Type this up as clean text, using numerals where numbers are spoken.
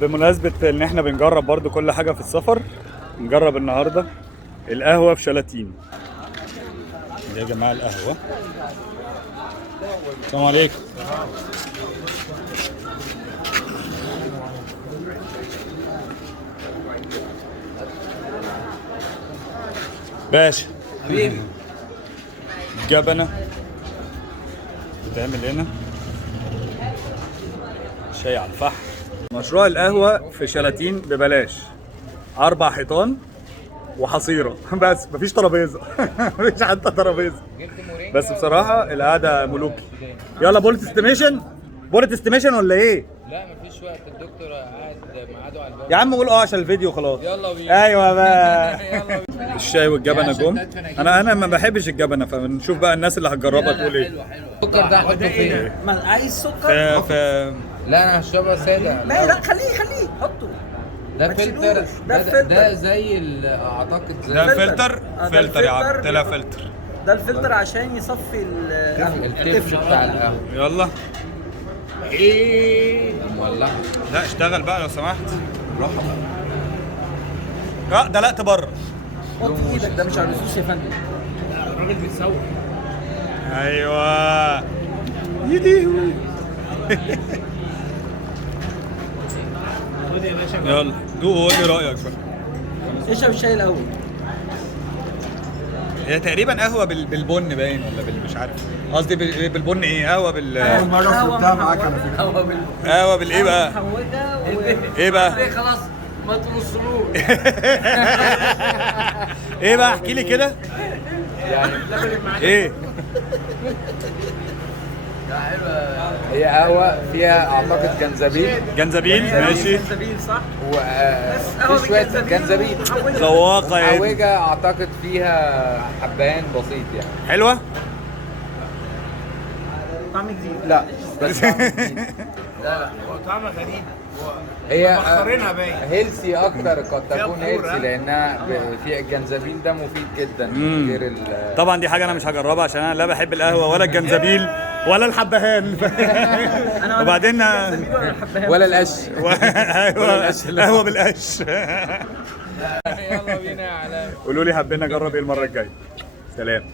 بمناسبة ان احنا بنجرب برضو كل حاجة في السفر، نجرب النهاردة القهوة في شلاتين. دي يا جماعة القهوة. السلام عليكم. باشا حبيبي جبنة بتعمل هنا، شاي على الفحم. مشروع القهوة في شلاتين ببلاش، 4 حيطان وحصيرة بس مفيش ترابيزة مفيش حتى ترابيزة، بس بصراحة القعدة ملوكي. يلا بولت استيميشن، بولت استيميشن ولا ايه؟ لا مفيش وقت، الدكتور قاعد ميعاده على الباب. يا عم قول عشان الفيديو خلاص. يلا بينا. ايوه بقى يلا بينا. الشاي والجبنة جم. انا ما بحبش الجبنة، فنشوف بقى الناس اللي هتجربها تقول ايه. السكر ده احطه فين؟ ما عايز سكر؟ لا انا هشربها ساده. لا خليه حطه. ده ما فلتر. تشيلوش. ده فلتر. ده زي اعتقد زي ده فلتر. فلتر ده فلتر يا عم، الفلتر. طلع فلتر. ده الفلتر عشان يصفي القهوة. التفل بتاع القهوه. يلا مولع. لا اشتغل بقى لو سمحت. لا دلقت بره. حط ايدك، ده مش على الرصوص يا فندم. الراجل بيتصور. ايوه يدي يلا دوق وقول لي رايك بقى. اشرب الشاي الاول. هي تقريبا قهوه بالبن باين ولا مش عارف، قصدي بالبن ايه، قهوه أول مرة شربتها معاك على فكرة. قهوه بالايه بقى؟ محوجة ايه بقى؟ خلاص ما تنصروش. ايه بقى احكي لي كده. يعني ايه؟ هي قهوه فيها اعتقد جنزبيل جنزبيل ماشي، جنزبيل صح؟ وفي شويه جنزبيل. ذواقه يعني معوجه اعتقد فيها حبهان بسيط يعني. حلوه. طعم جديد. لا بس طعم جديد. لا هو طعمها غريب. هي مبخرينها باين. هيلسي اكتر، قد تكون هيلسي لانها في الجنزبيل ده مفيد جدا غير طبعا دي حاجه انا مش هجربها عشان انا لا بحب القهوه ولا الجنزبيل ولا الحبهان وبعدين ولا القش. ايوه قهوه بالقش. يلا بينا يا علاء. قولوا لي حابين اجرب ايه المره الجايه. سلام.